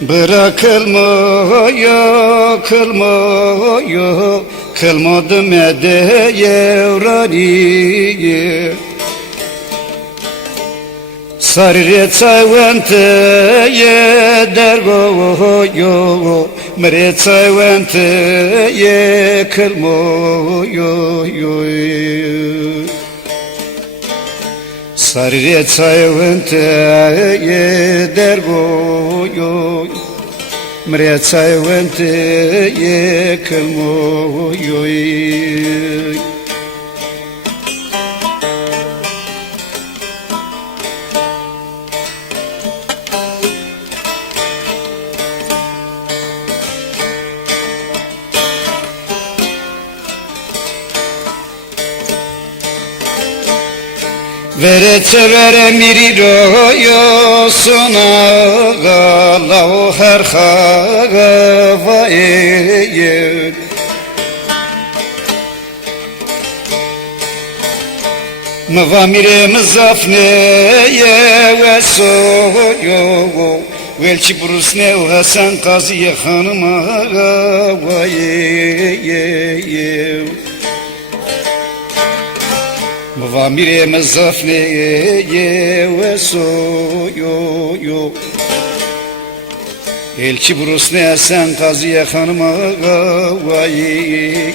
Bırakılmıyor, kılmıyor, kılmadım edeyevraniye. Sarıre çayvente ye dergoyo, mre çayvente ye kılmıyor. Sarıre çayvente ye dergoyo, mre çayvente ye kılmıyor. Verece vere miriro yo sona la o her khaga vaye mavamire mzafne ye ve so yo velçi burusne o Hasan Kaziye hanıma vaye Mavamire mezafne ye ve so yo elçi burusne Hasan Kaziye hanıma vaye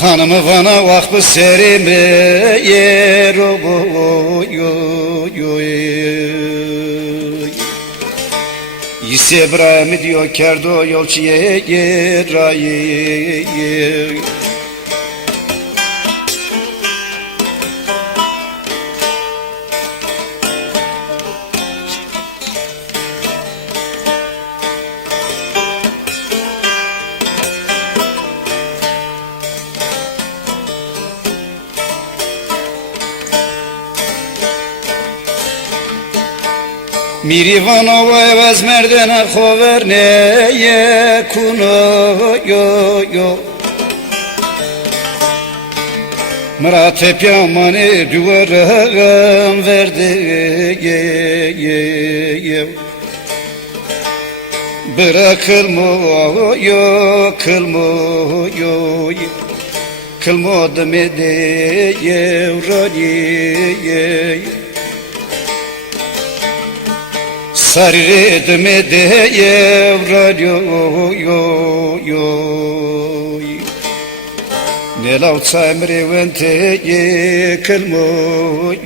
hanımı bana vakfı serime yer o yo İsebrahim diyor kerdo yolçuye yeraye. Mirivanova evaz merdene hoverneye kuno yo Murat piyamani duvarım verdi ye Bırakılmıyor, kılmıyor Kılmadım edeye vraniye Sarıdım edeye vraniye Nelav çamre vente ye kılmıyor